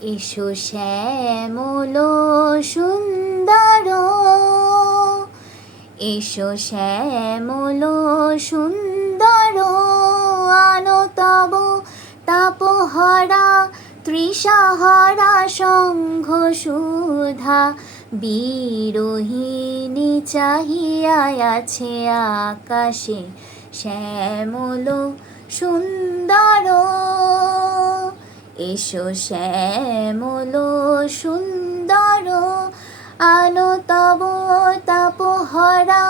এসো শ্যামল সুন্দর, এসো শ্যামল সুন্দর, আনো তব তাপহরা তৃষাহরা শঙ্খ সুধা, বিরোহিণী চাহিয়া আছে আকাশে শ্যামল সুন্দর। এসো শ্যামল সুন্দর, আনো তব তাপহরা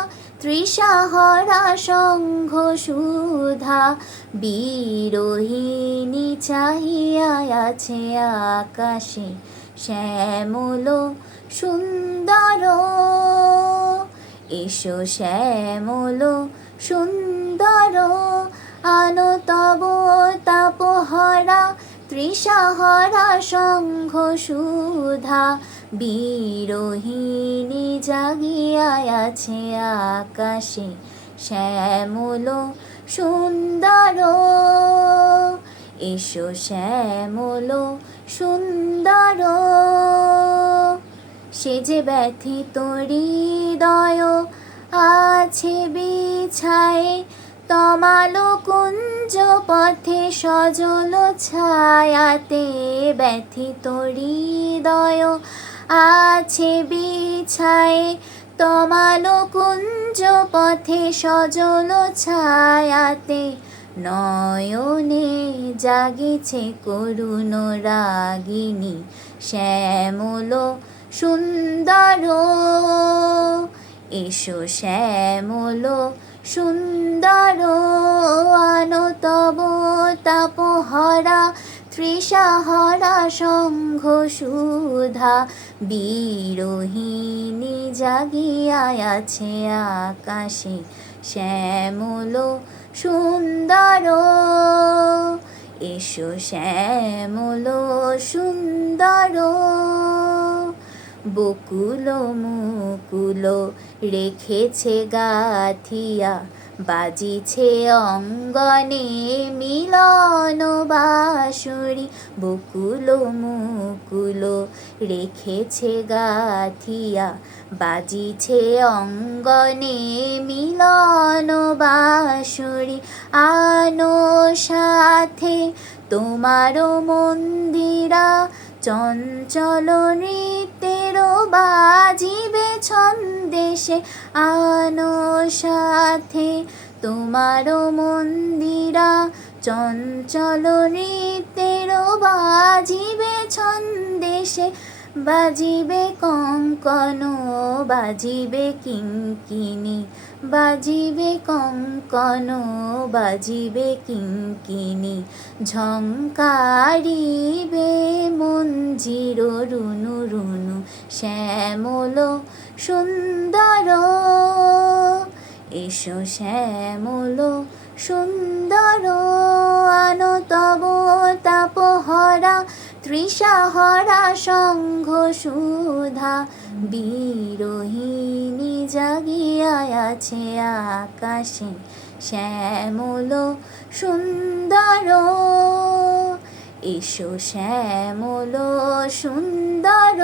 তৃষাহরা শঙ্খ সুধা, বিরোহিণী চাহিয়া আছে আকাশে শ্যামল সুন্দর। এসো শ্যামল সুন্দর, আনো তব তাপহরা তৃষাহরা শঙ্খ সুধা, বিরোহিণী জাগিয়া আছে আকাশে শ্যামল সুন্দর। এসো শ্যামল সুন্দর। সে যে ব্যথিত হৃদয় আছে বিছায়ে, তমালো কুঞ্জ পথে সজল ছায়াতে, ব্যথিত হৃদয় আছে বিছায়ে, তমালো কুঞ্জ পথে সজল ছায়াতে, নয়নে জাগিছে করুণ রাগিনী শ্যামল সুন্দর। এসো শ্যামল সুন্দর, আনো তব তাপহরা তৃষাহরা শঙ্খ সুধা, বিরোহিণী জাগিয়া আছে আকাশে শ্যামল সুন্দর। এসো শ্যামল সুন্দর। বকুল মুকুল রেখেছে গাথিয়া, বাজিছে অঙ্গনে মিলন বাঁশরি, বকুল মুকুল রেখেছে গাথিয়া, বাজিছে অঙ্গনে মিলন বাঁশরি, আনো সাথে তোমার মন্দিরা, চঞ্চল নৃত্যের বাজিবে ছন্দেশে, আনো সাথে তোমার মন্দিরা, চঞ্চল নৃত্যের বাজিবে ছন্দেশে, বাজিবে কঙ্কন বাজিবে কিঙ্কিণী, বাজিবে কঙ্কন বাজিবে কিঙ্কিণী, ঝঙ্কারিবে মঞ্জির রুনু রুনু শ্যামল সুন্দর। এসো শ্যামল সুন্দর, আনো তব তাপহরা তৃষাহরা শঙ্খ সুধা, বিরোহিণী জাগিয়া আছে আকাশে শ্যামল সুন্দর। এসো শ্যামল সুন্দর।